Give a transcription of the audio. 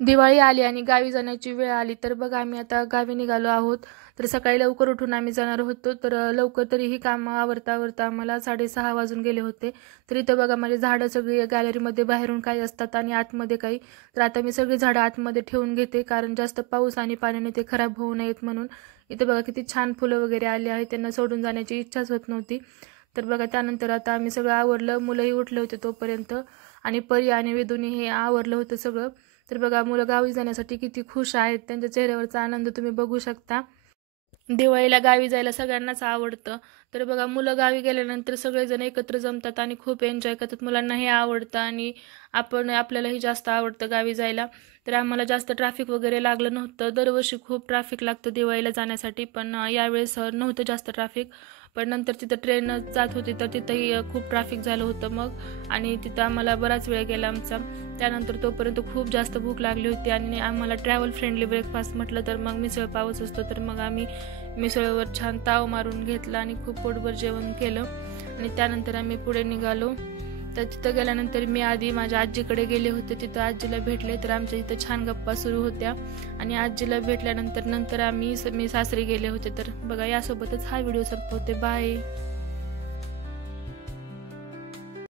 दिवाळी आली आणि गावी जाण्याची वेळ आली तर बघा आम्ही आता गावी निघालो आहोत. तर सकाळी लवकर उठून आम्ही जाणार होतो. तर लवकर तरीही कामं आवरता आम्हाला 6:30 वाजून गेले होते. तर इथं बघा माझी झाडं सगळी गॅलरीमध्ये बाहेरून काही असतात आणि आतमध्ये काही. तर आता मी सगळी झाडं आतमध्ये ठेवून घेते कारण जास्त पाऊस आणि पाण्याने ते खराब होऊ नयेत म्हणून. इथं बघा किती छान फुलं वगैरे आली आहेत. त्यांना सोडून जाण्याची इच्छाच होत नव्हती. तर बघा त्यानंतर आता आम्ही सगळं आवरलं. मुलंही उठले होते तोपर्यंत आणि परी आणि वेदूनी हे आवरलं होतं सगळं. तर बघा मुलं गावी जाण्यासाठी किती खुश आहेत. त्यांच्या चेहऱ्यावरचा आनंद तुम्ही बघू शकता. दिवाळीला गावी जायला सगळ्यांनाच आवडतं. तर बघा मुलं गावी गेल्यानंतर सगळेजण एकत्र जमतात आणि खूप एन्जॉय करतात. मुलांनाही आवडतं आणि आपल्यालाही जास्त आवडतं गावी जायला. तर आम्हाला जास्त ट्रॅफिक वगैरे लागलं नव्हतं. दरवर्षी खूप ट्रॅफिक लागतं दिवाळीला जाण्यासाठी, पण यावेळेस नव्हतं जास्त ट्रॅफिक. पण नंतर तिथं ट्रेन जात होती तर तिथंही खूप ट्रॅफिक झालं होतं मग. आणि तिथं आम्हाला बराच वेळ गेला आमचा. त्यानंतर तोपर्यंत खूप जास्त भूक लागली होती आणि आम्हाला ट्रॅव्हल फ्रेंडली ब्रेकफास्ट म्हटलं तर मग मिसळ पावच असतो. तर मग आम्ही मिसळवर छान ताव मारून घेतला आणि खूप पोटभर जेवण केलं आणि त्यानंतर आम्ही पुढे निघालो. तर तिथं गेल्यानंतर मी आधी माझ्या आजीकडे गेले होते. तिथं आजीला भेटले तर आमच्या इथं छान गप्पा सुरू होत्या आणि आजीला भेटल्यानंतर मी सासरी गेले होते. तर बघा यासोबतच हा व्हिडिओ संपवते. बाय.